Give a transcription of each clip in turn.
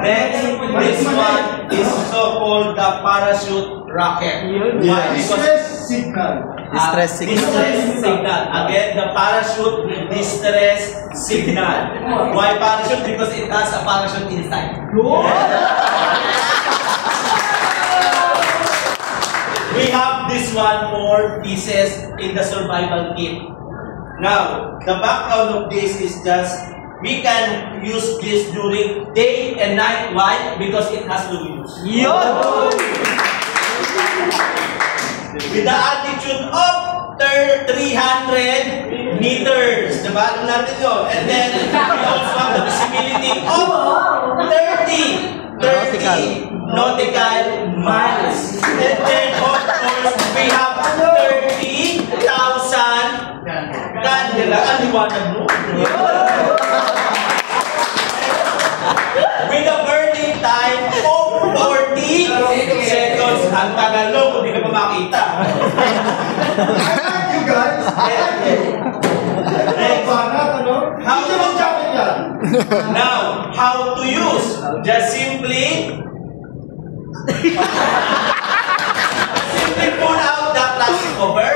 Next, this one is so-called the parachute rocket. Yeah. Distress signal. Distress signal. Again, the parachute distress signal. Why parachute? Because it has a parachute inside. We have this one more pieces in the survival kit. Now, the background of this is just we can use this during day and night. Why? Because it has no use. With the altitude of 300 meters. Diba? Alam natin yun. And then, we also have the visibility of 30 nautical miles. And then, of course, we have 30,000 candela. Ang liwanag mo? With a burning time of 40 seconds. Ang tagal lo, kung di ka pa makita. You guys. Now, how to use? Just simply pull out the plastic cover.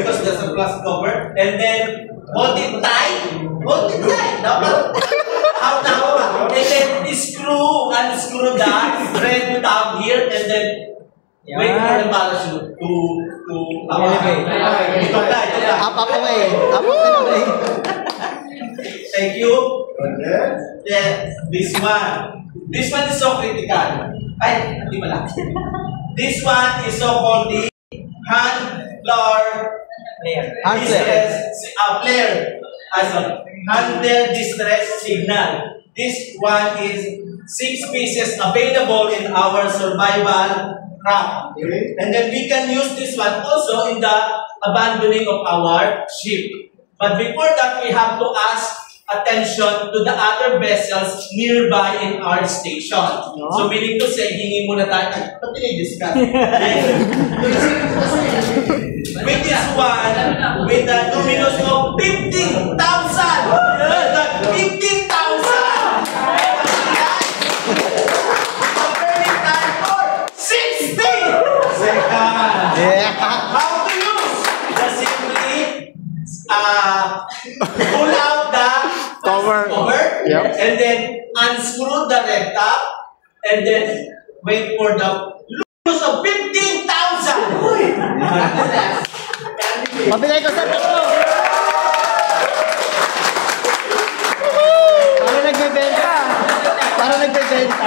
Because there's a plastic cover. And then hold it tight. Hold it tight. Out now. And then unscrew the red tab here. And then wait for the parachute to Up away. Thank you. Yes, this one. This one is so critical. Ay, hindi pala. This one is so called the handler distress signal. This one is 6 pieces available in our survival craft. And then we can use this one also in the abandoning of our ship. But before that, we have to ask attention to the other vessels nearby in our station. So meaning to say, hingi muna tayo. Pati na-discuss. With this one, with the luminous of 15,000! 15,000! How to use? Just simply pull out the cover. Yep. And then unscrew the red top and then wait for the loose of 15,000. Mabigay ko sa tatlo. Para nagbebenta.